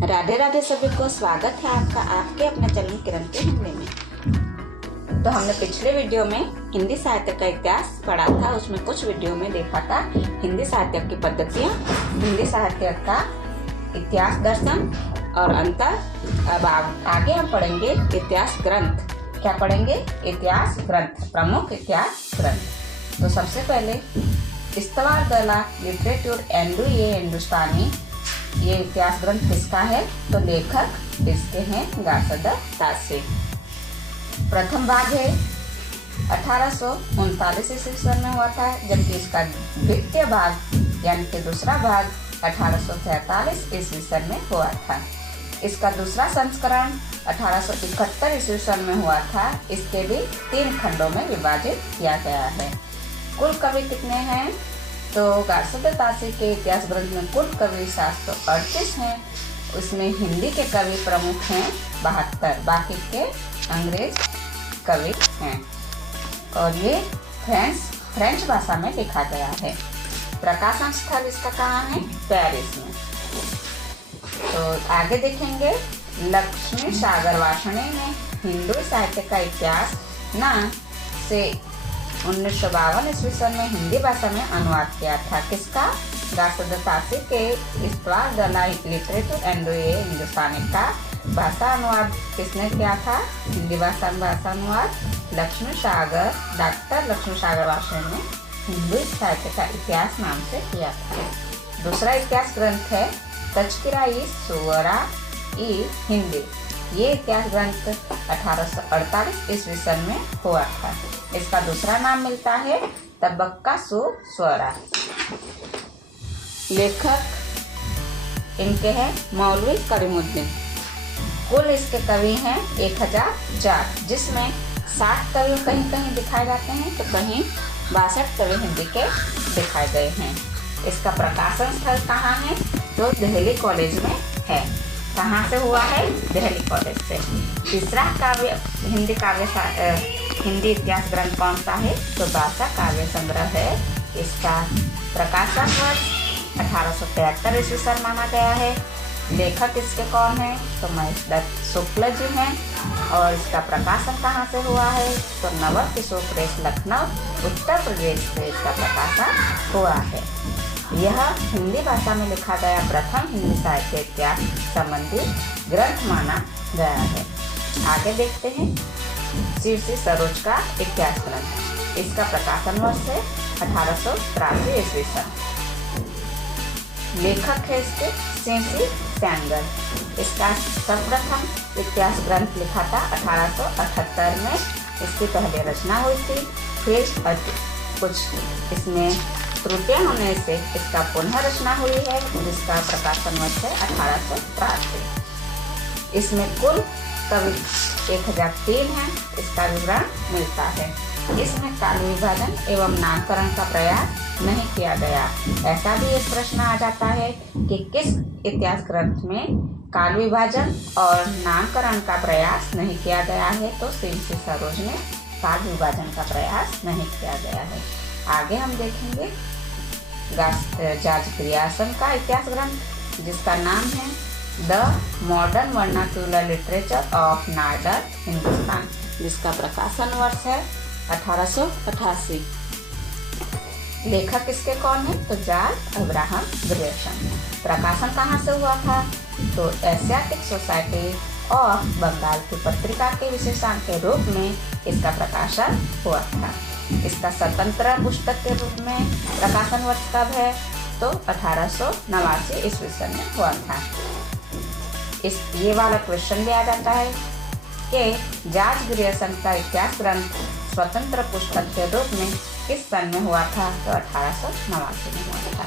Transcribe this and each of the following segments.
राधे राधे सभी को स्वागत है आपका आपके अपने चैनल किरण के हिंदी में। तो हमने पिछले वीडियो में हिंदी साहित्य का इतिहास पढ़ा था। उसमें कुछ वीडियो में देखा था हिंदी साहित्य की पद्धतियाँ, हिंदी साहित्य का इतिहास दर्शन और अंतर। अब आगे हम पढ़ेंगे इतिहास ग्रंथ। क्या पढ़ेंगे? इतिहास ग्रंथ, प्रमुख इतिहास ग्रंथ। तो सबसे पहले इस्तवारदला लिटरेचर एंडू हिंदुस्तानी, ये इतिहास ग्रंथ किसका है? तो लेखक इसके हैं गासदर तासी। प्रथम भाग है 1839 ईस्वी में हुआ था, जबकि इसका द्वितीय भाग यानी कि दूसरा भाग 1843 ईस्वी में हुआ था। इसका दूसरा संस्करण 1871 ईस्वी में हुआ था। इसके भी 3 खंडों में विभाजित किया गया है। कुल कवि कितने हैं? तो गासदर तासी के इतिहास ग्रंथ में कुल कवि 738 हैं। उसमें हिंदी के कवि प्रमुख हैं 72, बाकी के अंग्रेज कवि हैं और ये फ्रेंच भाषा में लिखा गया है। प्रकाशन स्थल इसका कहाँ है? पेरिस में। तो आगे देखेंगे लक्ष्मी सागर वार्ष्णेय ने हिंदू साहित्य का इतिहास नाम से 1952 ईस्वी में हिंदी भाषा में अनुवाद किया था। किसका? गासदर तासी के इस्तवारदला लिटरेचर एंडू हिंदुस्तानी का भाषा अनुवाद किसने किया था? हिंदी भाषा में भाषा अनुवाद डॉक्टर लक्ष्मी सागर वार्ष्णेय ने हिंदू साहित्य का इतिहास नाम से किया था। दूसरा इतिहास ग्रंथ है तज़किरा ई सुवरा ई हिंदी। ये इतिहास ग्रंथ 1848 ईस्वी में हुआ था। इसका दूसरा नाम मिलता है तबक्का सुवरा। लेखक इनके हैं मौलवी करीमुद्दीन। कुल इसके कवि हैं 1004, जिसमें 60 कवि कहीं कहीं दिखाए जाते हैं तो कहीं 62 कवि हिंदी के दिखाए गए हैं। इसका प्रकाशन स्थल कहाँ है? तो दिल्ली कॉलेज में है। कहाँ से हुआ है? दिल्ली कॉलेज से। तीसरा काव्य हिंदी इतिहास ग्रंथ कौन सा है? तो भाषा काव्य संग्रह है। इसका प्रकाशन वर्ष 1873 ईस्वी माना गया है। लेखक इसके कौन है? तो महेश दत्त शुक्ल जी हैं। और इसका प्रकाशन कहाँ से हुआ है? तो नवल किशोर प्रेस लखनऊ उत्तर प्रदेश से इसका प्रकाशन हुआ है। यह हिंदी भाषा में लिखा गया प्रथम हिंदी साहित्य इतिहास संबंधी ग्रंथ माना गया है। आगे देखते हैं शीर्षी सरोज का इतिहास ग्रंथ। इसका प्रकाशन वर्ष है 1883 ईस्वी। लेखक है इसके शीर्षी सैंगर। इसका सर्वप्रथम इतिहास ग्रंथ लिखा था 1878 में। इसकी पहले रचना हुई थी, फिर कुछ इसमें त्रुटियां होने से इसका पुनः रचना हुई है, जिसका प्रकाशन वर्ष है 1883। इसमें कुल कवि 1003 हैं। इसका विवरण मिलता है। इसमें काल विभाजन एवं नामकरण का प्रयास नहीं किया गया। ऐसा भी एक प्रश्न आ जाता है कि किस इतिहास ग्रंथ में काल विभाजन और नामकरण का प्रयास नहीं किया गया है? तो शीर्षी सरोज में काल विभाजन का प्रयास नहीं किया गया है। आगे हम देखेंगे जॉर्ज ग्रियर्सन का इतिहास ग्रंथ, जिसका नाम है the modern vernacular literature of northern Hindustan, जिसका प्रकाशन वर्ष है 1888। लेखक इसके कौन है? तो जॉर्ज अब्राहम ग्रियर्सन। प्रकाशन कहाँ से हुआ था? तो एशियाटिक सोसाइटी और बंगाल की पत्रिका के विशेषांक के रूप में इसका प्रकाशन हुआ था। इसका स्वतंत्र पुस्तक के रूप में प्रकाशन वर्ष कब है? तो 1889 ईस्वी में हुआ था। ये वाला क्वेश्चन भी आ जाता है कि जॉर्ज ग्रियर्सन का इतिहास ग्रंथ स्वतंत्र पुस्तक के रूप में किस सन में हुआ था? तो 1889 में हुआ था।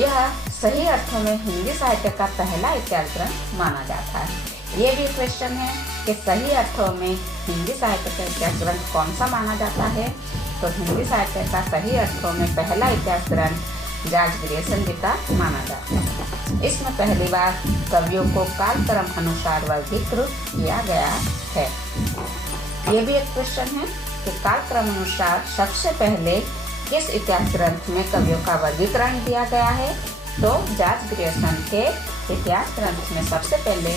यह सही अर्थों में हिंदी साहित्य का पहला इतिहास ग्रंथ माना जाता है। ये भी क्वेश्चन है कि सही अर्थों में हिंदी साहित्य का इतिहास ग्रंथ कौन सा माना जाता है? तो हिंदी साहित्य का सही अर्थों में पहला इतिहास ग्रंथ जॉर्ज ग्रियर्सन जी का माना जाता है। इसमें पहली बार कवियों को कालक्रम अनुसार वर्गीकृत किया गया है। ये भी एक क्वेश्चन है कि कालक्रम अनुसार सबसे पहले किस इतिहास ग्रंथ में कवियों का वर्गीकरण दिया गया है? तो जॉर्ज ग्रियर्सन के इतिहास ग्रंथ में सबसे पहले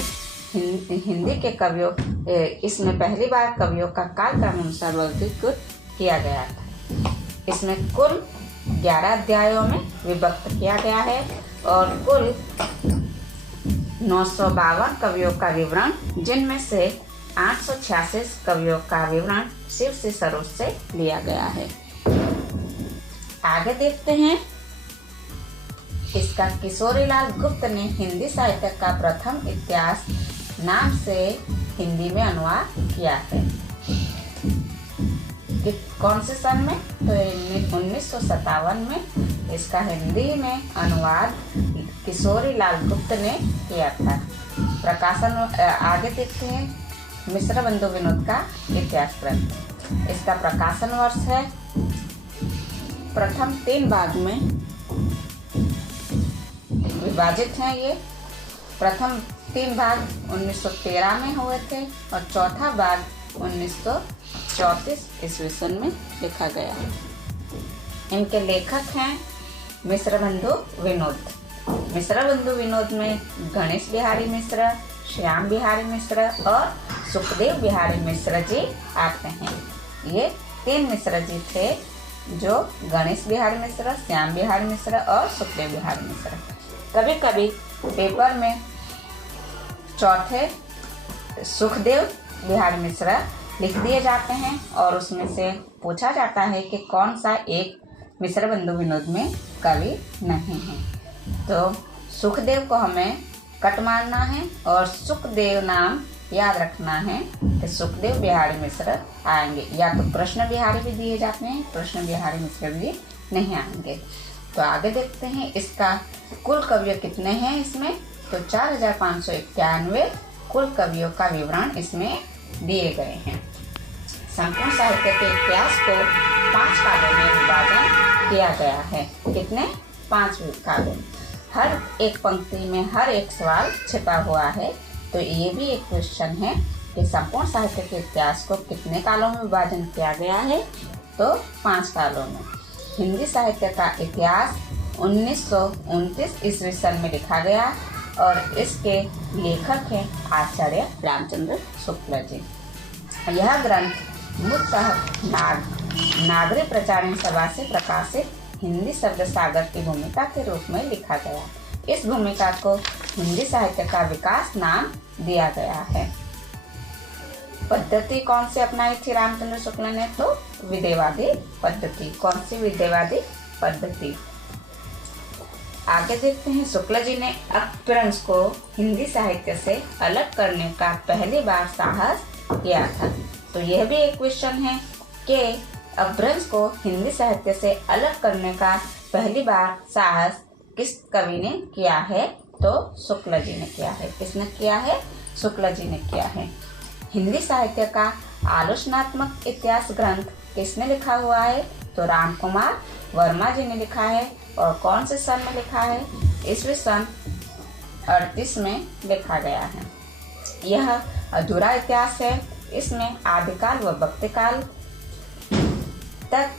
हिंदी के कवियों इसमें पहली बार कवियों का कालक्रम अनुसार वर्गीकृत किया गया था। इसमें कुल 11 अध्यायों में विभक्त किया गया है और कुल 952 कवियों का विवरण, जिनमें से 886 कवियों का विवरण शिव से सरोज से लिया गया है। आगे देखते हैं। इसका किशोरीलाल गुप्त ने हिंदी साहित्य का प्रथम इतिहास नाम से हिंदी में अनुवाद किया है। कौन से सन में? तो 1957 में इसका हिंदी में अनुवाद किशोरीलाल गुप्त ने किया था। प्रकाशन आगे देखते हैं। मिश्र बंधु विनोद का इतिहास ग्रंथ, इसका प्रकाशन वर्ष है, प्रथम 3 भाग में विभाजित हैं। ये प्रथम 3 भाग 1913 में हुए थे और चौथा भाग 1934 ईस्वी सन में लिखा गया है। इनके लेखक हैं मिश्र बंधु विनोद। मिश्र बंधु विनोद में गणेश बिहारी मिश्र, श्याम बिहारी मिश्र और सुखदेव बिहारी मिश्र जी आते हैं। ये 3 मिश्र जी थे, जो गणेश बिहारी मिश्र, श्याम बिहारी मिश्र और सुखदेव बिहारी मिश्र। कभी कभी पेपर में चौथे सुखदेव बिहारी मिश्र लिख दिए जाते हैं और उसमें से पूछा जाता है कि कौन सा एक मिश्र बंधु विनोद में कवि नहीं है। तो सुखदेव को हमें कट मारना है और सुखदेव नाम याद रखना है कि सुखदेव बिहारी मिश्र आएंगे, या तो कृष्ण बिहारी भी दिए जाते हैं, कृष्ण बिहारी मिश्र भी नहीं आएंगे। तो आगे देखते हैं। इसका कुल कवियों कितने हैं इसमें? तो 4591 कुल कवियों का विवरण इसमें दिए गए हैं। संपूर्ण साहित्य के इतिहास को 5 कालों में विभाजन किया गया है। कितने? 5 कालों। हर एक पंक्ति में हर एक सवाल छिपा हुआ है। तो ये भी एक क्वेश्चन है कि संपूर्ण साहित्य के इतिहास को कितने कालों में विभाजन किया गया है? तो 5 कालों में। हिंदी साहित्य का इतिहास 1929 ईस्वी सन में लिखा गया और इसके लेखक हैं आचार्य रामचंद्र शुक्ल जी। यह ग्रंथ मुख्यतः नागरी प्रचारण सभा से प्रकाशित हिंदी शब्द सागर की भूमिका के रूप में लिखा गया। इस भूमिका को हिंदी साहित्य का विकास नाम दिया गया है। पद्धति कौन सी अपनाई थी रामचंद्र शुक्ल ने? तो विदेवादी पद्धति। कौन सी? विदेवादी पद्धति। आगे देखते हैं। शुक्ल जी ने अपभ्रंश को हिंदी साहित्य से अलग करने का पहली बार साहस किया था। तो यह भी एक क्वेश्चन है कि अपभ्रंश को हिंदी साहित्य से अलग करने का पहली बार साहस किस कवि ने किया है? तो शुक्ल जी ने किया है। किसने किया है? शुक्ल जी ने किया है। हिंदी साहित्य का आलोचनात्मक इतिहास ग्रंथ किसने लिखा हुआ है? तो रामकुमार वर्मा जी ने लिखा है। और कौन से सन में लिखा है? ईस्वी सन 38 में लिखा गया है। यह अधूरा इतिहास है। इसमें आदिकाल व भक्तिकाल तक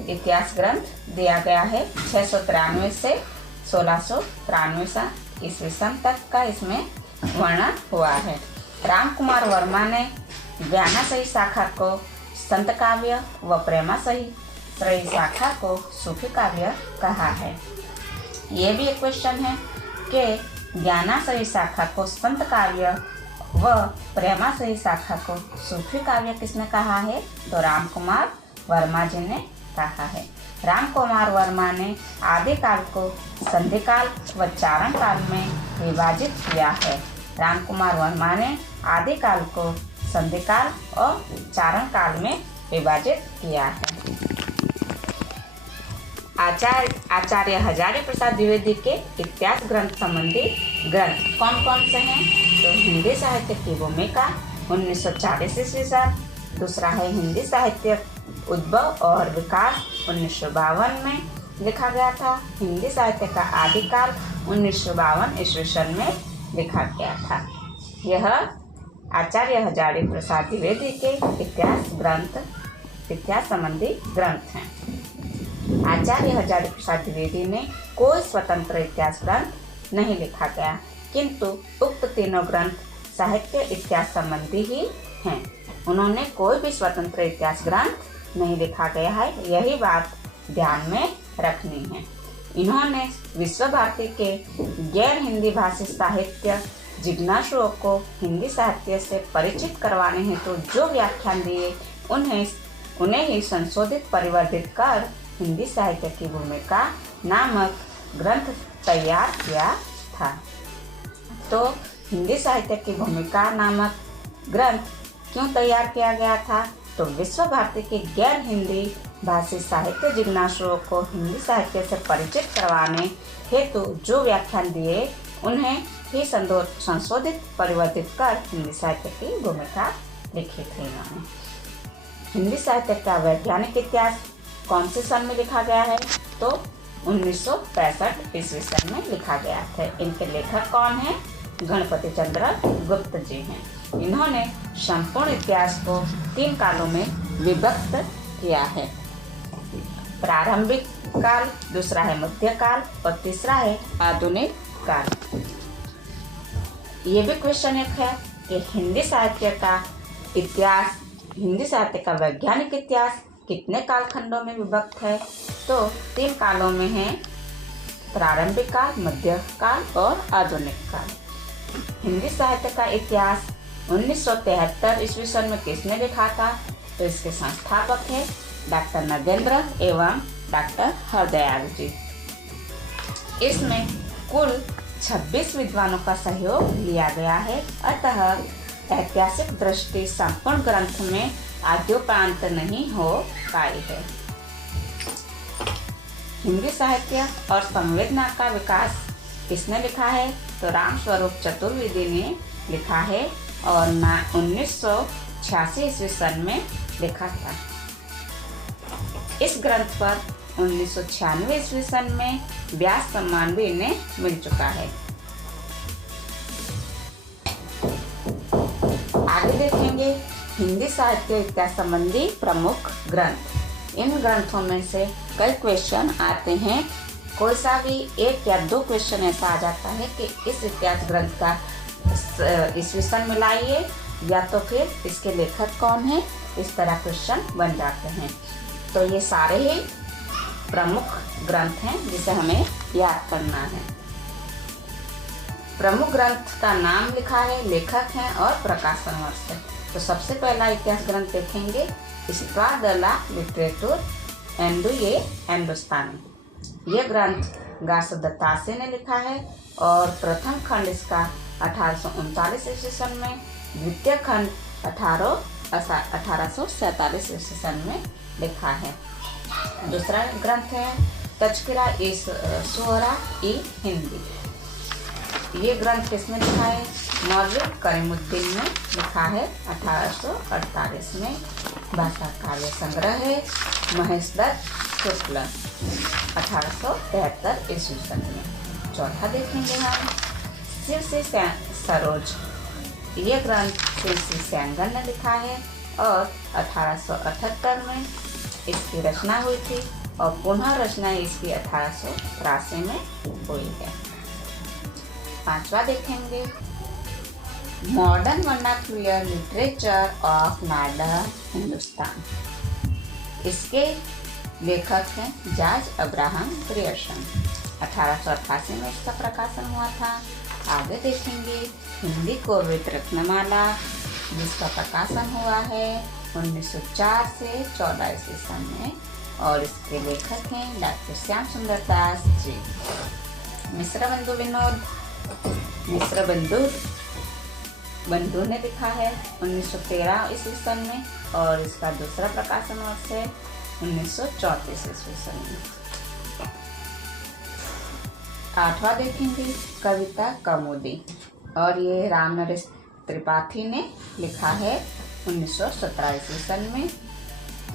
इतिहास ग्रंथ दिया गया है। 693 से 1693 ईस्वी सन तक का इसमें वर्णन हुआ है। रामकुमार वर्मा ने ज्ञानाशयी शाखा को संत काव्य व प्रेमाशयी शाखा को सूफी काव्य कहा है। ये भी एक क्वेश्चन है कि ज्ञानाशयी शाखा को संत काव्य व प्रेमाशयी शाखा को सूफी काव्य किसने कहा है? तो रामकुमार वर्मा जी ने कहा है। रामकुमार वर्मा ने आदिकाल को संधिकाल व चारण काल में विभाजित किया है। रामकुमार वर्मा ने आदिकाल को संधिकाल और चारण काल में विभाजित किया है। आचार्य हजारी प्रसाद द्विवेदी के इतिहास ग्रंथ संबंधी ग्रंथ कौन कौन से हैं? तो हिंदी साहित्य की भूमिका 1940 ईस्वी सन। दूसरा है हिंदी साहित्य उद्भव और विकास 1952 में लिखा गया था। हिंदी साहित्य का आदिकाल 1952 ईस्वी सन में लिखा गया था। यह आचार्य हजारी प्रसाद द्विवेदी के इतिहास संबंधी ग्रंथ हैं। आचार्य हजारी प्रसाद द्विवेदी ने कोई स्वतंत्र इतिहास ग्रंथ नहीं लिखा गया। किंतु उक्त तीनों ग्रंथ साहित्य इतिहास संबंधी ही हैं। उन्होंने कोई भी स्वतंत्र इतिहास ग्रंथ नहीं लिखा गया है, यही बात ध्यान में रखनी है। इन्होंने विश्व भारती के गैर हिंदी भाषी साहित्य जिज्ञासुओं को हिंदी साहित्य से परिचित करवाने हेतु जो व्याख्यान दिए उन्हें ही संशोधित परिवर्तित कर हिंदी साहित्य की भूमिका नामक ग्रंथ तैयार किया था। तो हिंदी साहित्य की भूमिका नामक ग्रंथ क्यों तैयार किया गया था? तो विश्व भारती के गैर हिंदी भाषी साहित्य जिज्ञासुओं को हिंदी साहित्य से परिचित करवाने हेतु जो व्याख्यान दिए उन्हें ही संशोधित परिवर्तित कर हिंदी साहित्य की भूमिका लिखी थी इन्होंने। हिंदी साहित्य का वैज्ञानिक इतिहास कौन से सन में लिखा गया है? तो 1965 ईस्वी सन में लिखा गया था। इनके लेखक कौन हैं? गणपति चंद्र गुप्त जी हैं। इन्होंने संपूर्ण इतिहास को 3 कालों में विभक्त किया है। प्रारंभिक काल, दूसरा है मध्यकाल और तीसरा है आधुनिक काल। ये भी क्वेश्चन एक है कि हिंदी साहित्य का वैज्ञानिक इतिहास कितने कालखंडों में विभक्त है? तो 3 कालों में है, प्रारंभिक काल, मध्य काल और आधुनिक काल। हिंदी साहित्य का इतिहास 1973 ईस्वी सन में किसने लिखा था? तो इसके संस्थापक है डॉक्टर नगेंद्र एवं डॉक्टर हरदयाल जी। इसमें कुल 26 विद्वानों का सहयोग लिया गया है। अतः ऐतिहासिक दृष्टि संपूर्ण ग्रंथ में आद्योपांत नहीं हो पाई है। हिंदी साहित्य और संवेदना का विकास किसने लिखा है? तो रामस्वरूप चतुर्वेदी ने लिखा है और 1986 ईस्वी सन में लिखा था। इस ग्रंथ पर 1996 ईस्वी सन में व्यास सम्मान भी इन्हें मिल चुका है। आगे देखेंगे हिंदी साहित्य इतिहास संबंधी प्रमुख ग्रंथ। इन ग्रंथों में से कई क्वेश्चन आते हैं। कोई सा भी 1 या 2 क्वेश्चन ऐसा आ जाता है कि इस इतिहास ग्रंथ का ईस्वी सन मिलाइए या तो फिर इसके लेखक कौन है, इस तरह क्वेश्चन बन जाते हैं। तो ये सारे ही प्रमुख ग्रंथ हैं जिसे हमें याद करना है। प्रमुख ग्रंथ का नाम लिखा है, लेखक हैं और प्रकाशन वर्ष है। तो सबसे पहला इतिहास ग्रंथ देखेंगे हिस्टोरिया de la literature हिंदुस्तानी। ये ग्रंथ गासुदत्तासे ने लिखा है और प्रथम खंड इसका 1839 ईस्वी सन में, द्वितीय खंड 1847 ईस्वी सन में लिखा है। दूसरा ग्रंथ है तज़किरा शुअरा हिंदी। ये ग्रंथ किसने लिखा है? मौलवी करीमुद्दीन ने लिखा है 1848 में। भाषा काव्य संग्रह है महेश दत्त शुक्ल 1873 ईस्वी सन में। चौथा देखेंगे हम शिव श्री सरोज। ये ग्रंथ शिव श्री सैंगन ने लिखा है और 1878 में इसकी रचना हुई थी और पुनः रचना इसकी 1883 में हुई है। पांचवा देखेंगे modern vernacular literature of modern Hindustan. इसके लेखक हैं जॉर्ज अब्राहम ग्रियर्सन। 1888 में इसका प्रकाशन हुआ था। आगे देखेंगे हिंदी कोविद रत्नमाला, जिसका प्रकाशन हुआ है 1904 से 14 ईस्वी सन में और इसके लेखक हैं डॉक्टर श्याम सुंदर दास जी। मिश्र बंधु ने लिखा है 1913 ईस्वी सन में और इसका दूसरा प्रकाशन वर्ष है 1934 ईस्वी सन में। आठवां देखेंगे कविता कौमुदी और ये राम नरेश त्रिपाठी ने लिखा है 1917 ईस्वी सन में।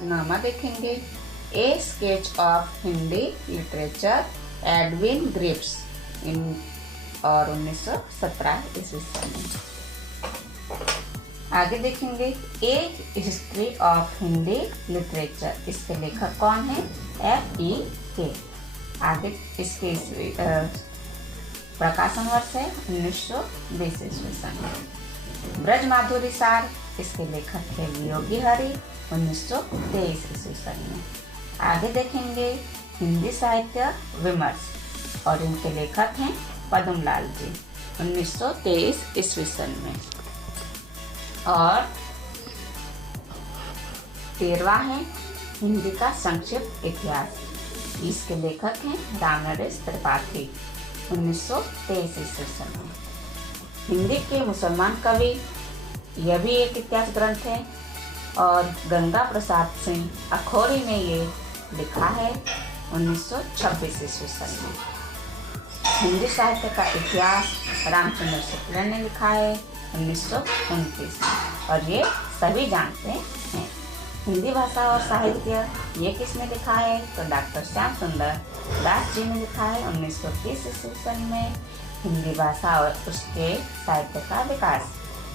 नौवां देखेंगे a sketch of Hindi literature Edwin Greaves और 1917 ईस्वी सन में। आगे देखेंगे a history of Hindi literature. इसके लेखक कौन है? F.E.K. आगे इसके प्रकाशन वर्ष है 1920 ईस्वी सन। ब्रज माधुरी सार, इसके लेखक है वियोगी हरि, 1923 ईस्वी सन में। आगे देखेंगे हिंदी साहित्य विमर्श और इनके लेखक हैं पद्मलाल जी, 1923 ईस्वी सन में। और 13वां है हिंदी का संक्षिप्त इतिहास, इसके लेखक हैं रामनरेश त्रिपाठी, 1923 ईस्वी सन में। हिंदी के मुसलमान कवि, यह भी एक इतिहास ग्रंथ है और गंगा प्रसाद सिंह अखौरी ने ये लिखा है 1926 ईस्वी सन में। हिंदी साहित्य का इतिहास रामचंद्र शुक्ल ने लिखा है 1929 में, और ये सभी जानते हैं। हिंदी भाषा और साहित्य ये किसने लिखा है, तो डॉक्टर श्याम सुंदर दास जी ने लिखा है 1930 ईस्वी सन में। हिंदी भाषा और उसके साहित्य का विकास,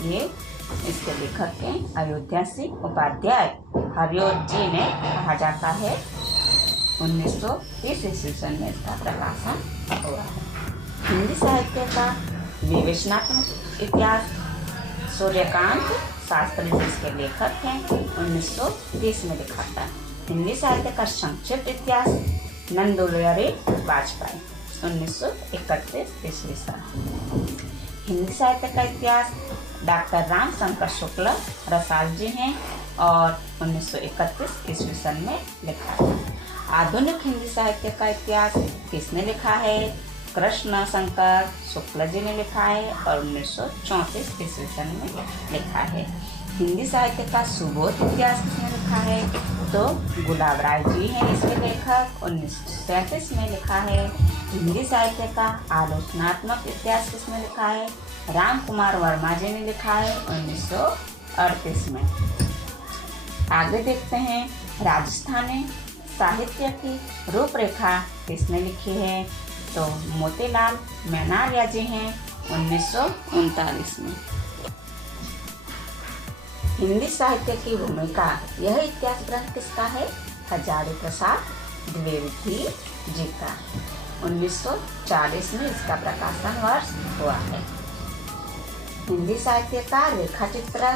ये इसके लेखक हैं अयोध्या सिंह उपाध्याय हरिओत जी ने कहा जाता है। 1930 ईस्वी सन में इसका प्रकाशन हुआ है। हिंदी साहित्य का विवेचनात्मक इतिहास सूर्यकांत शास्त्री जिसके लेखक हैं 1930 में लिखा था। हिंदी साहित्य का संक्षिप्त इतिहास नंदुलारी वाजपेयी 1931 ईस्वी सन। हिंदी साहित्य का इतिहास डॉक्टर रामशंकर शुक्ल रसाल जी हैं और 1931 ईस्वी सन में लिखा है। आधुनिक हिंदी साहित्य का इतिहास किसने लिखा है, कृष्ण शंकर शुक्ल जी ने लिखा है और 1934 ईस्वी सन में लिखा है। हिंदी साहित्य का सुबोध इतिहास किसने लिखा है, तो गुलाब राय जी हैं इसके लेखक, 1937 में लिखा है। हिंदी साहित्य का आलोचनात्मक इतिहास किसने लिखा है, राम कुमार वर्मा जी ने लिखा है 1938 में। आगे देखते हैं राजस्थानी साहित्य की रूपरेखा किसने लिखी है, तो मोतीलाल मेहनारिया जी हैं 1939 में। हिंदी साहित्य की भूमिका, यह इतिहास ग्रंथ किसका है, हजारी प्रसाद द्विवेदी जी का, 1940 में इसका प्रकाशन वर्ष हुआ है। हिंदी साहित्य का रेखा चित्र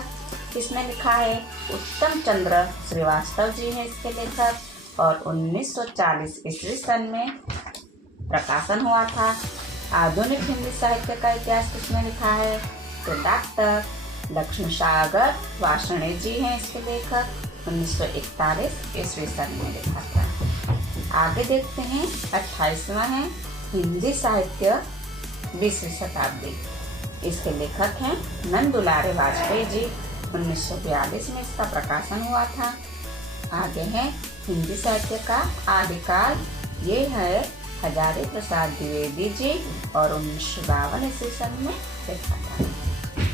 किसने लिखा है, उत्तम चंद्र श्रीवास्तव जी हैं इसके लेखक और 1940 ईस्वी सन में प्रकाशन हुआ था। आधुनिक हिंदी साहित्य का इतिहास किसने लिखा है, तो डॉक्टर लक्ष्मी सागर वार्ष्णेय जी हैं इसके लेखक, 1941 ईस्वी सन में लिखा था। आगे देखते हैं 28वां है हिंदी साहित्य 20वीं शताब्दी, इसके लेखक हैं नंदुलारी वाजपेयी जी, 1942 में इसका प्रकाशन हुआ था। आगे है हिंदी साहित्य का आदिकाल, ये है हजारी प्रसाद द्विवेदी जी और 1952 ईस्वी सन में लिखा था।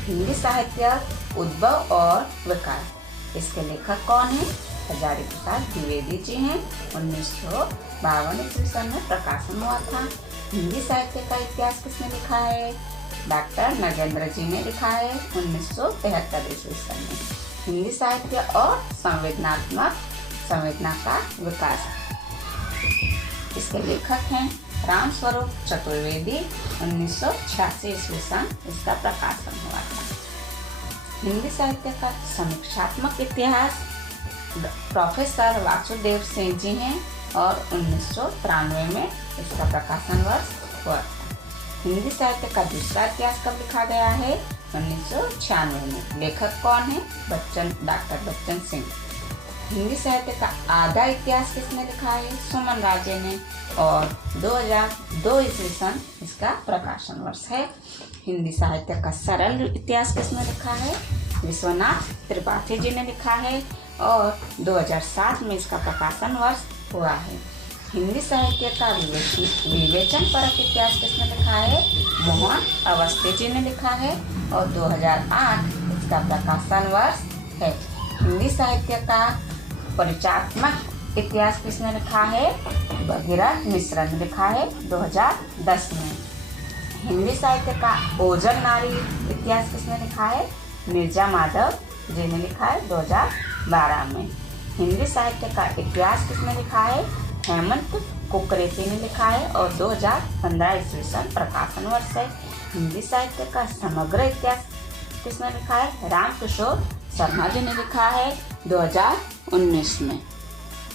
हिंदी साहित्य उद्भव और विकास, इसके लेखक कौन है, हजारी प्रसाद द्विवेदी जी हैं, 1952 ईस्वी सन में प्रकाशन हुआ था। हिंदी साहित्य का इतिहास किसने लिखा है, डॉक्टर नगेंद्र जी ने लिखा है 1973 ईस्वी सन में। हिंदी साहित्य और संवेदना का विकास, इसके लेखक हैं राम स्वरूप चतुर्वेदी, 1986 ईस्वी सन इसका प्रकाशन हुआ था। हिंदी साहित्य का समीक्षात्मक इतिहास प्रोफेसर वासुदेव सिंह जी हैं और 1993 में इसका प्रकाशन वर्ष हुआ था। हिंदी साहित्य का दूसरा इतिहास कब लिखा गया है, 1996 में। लेखक कौन है, डॉक्टर बच्चन सिंह। हिंदी साहित्य का आधा इतिहास किसने लिखा है, सुमन राजे ने और 2002 ईस्वी सन इसका प्रकाशन वर्ष है। हिंदी साहित्य का सरल इतिहास किसने लिखा है, विश्वनाथ त्रिपाठी जी ने लिखा है और 2007 में इसका प्रकाशन वर्ष हुआ है। हिंदी साहित्य का विवेचन परक इतिहास किसने लिखा है, मोहन अवस्थी जी ने लिखा है और 2008 इसका प्रकाशन वर्ष है। हिंदी साहित्य का परिचयात्मक इतिहास किसने लिखा है, भगीरथ मिश्र ने लिखा है 2010 में। हिंदी साहित्य का ओजन नारी इतिहास किसने लिखा है, मिर्जा माधव जी ने लिखा है 2012 में। हिंदी साहित्य का इतिहास किसने लिखा है, हेमंत कुकरेती ने लिखा है और 2015 ईस्वी सन प्रकाशन वर्ष है। हिंदी साहित्य का समग्र इतिहास किसने लिखा है? रामकिशोर शर्मा जी ने लिखा है 2019 में।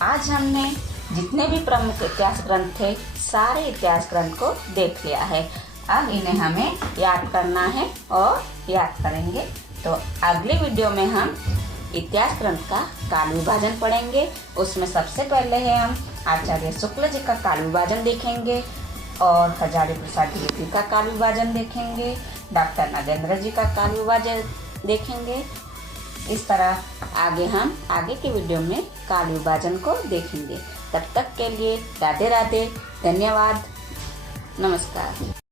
आज हमने जितने भी प्रमुख इतिहास ग्रंथ थे सारे इतिहास ग्रंथ को देख लिया है। अब इन्हें हमें याद करना है और याद करेंगे। तो अगले वीडियो में हम इतिहास ग्रंथ का काल विभाजन पढ़ेंगे। उसमें सबसे पहले है हम आचार्य शुक्ल जी का काल विभाजन देखेंगे और हजारी प्रसाद द्विवेदी का काल विभाजन देखेंगे, डॉक्टर नगेंद्र जी का काल विभाजन देखेंगे। इस तरह हम आगे के वीडियो में काल विभाजन को देखेंगे। तब तक के लिए राधे राधे, धन्यवाद, नमस्कार।